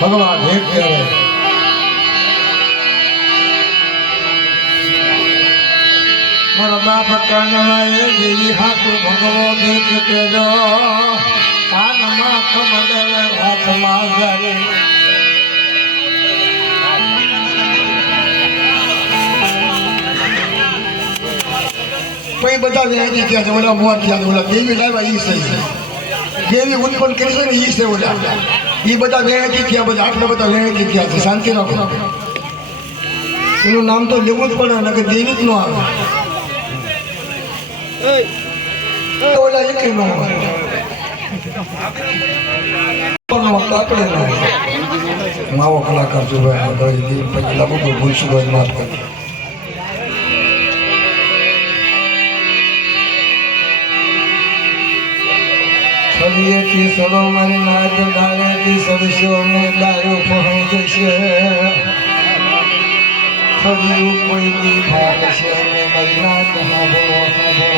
ભગવાન એક પછી બધા વ્યાજી થયા છે, ઓલા મોર થયા છે, ઓલા દેવી લાવ્યા ઈ સહી દેવી ઉત્પન્ન કરી છે ને ઈ છે ઓલા. ઈ બધા વેણકી થયા, બધા આટલા બધા વેણકી થયા છે. શાંતિ રાખો. એનું નામ તો લેવું જ પડે, નકર દેવી જ ન આવે. એ ઓલા એક નો આપણે માવો કલાકાર પછી લાગુ ભૂલશું ભાઈ, માફ કરી છડીએથી સડો મારી નાચ ડાળેથી સડશો ને દારૂ પહોંચશે છડિયું કોઈની ભાગશે ને મારી નાચમાં ભવો ભવો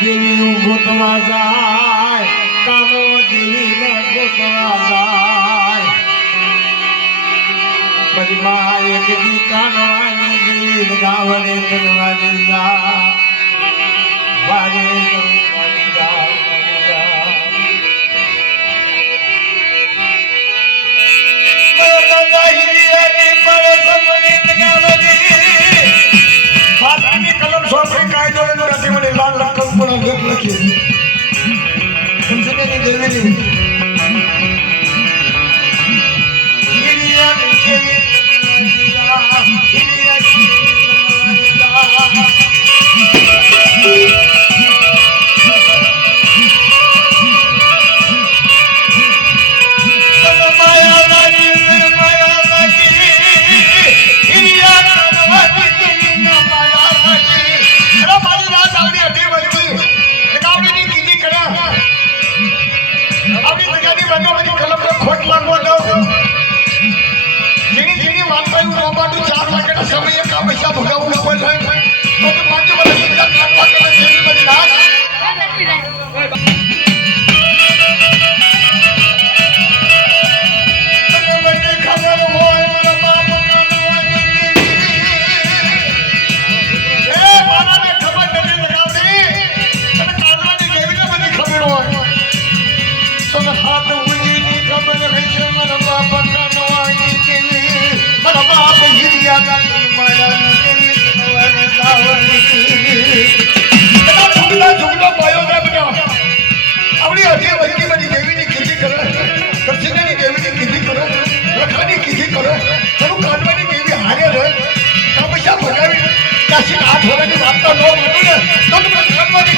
દેવી ગોતવા જાય કાનો દેવીને ગોતવા જાય. મારી માં એક દી ગીત ગાવડે કરવાની જા વારે કરવાની લાગવો દઉં જેની જેની વાંચાયું રોબાનું ચાર લાખના સમયે કા પૈસા ભગાવવું પડે કાશી આઠ વર્ષની તો ન માનું ને તો તમે કાનવાની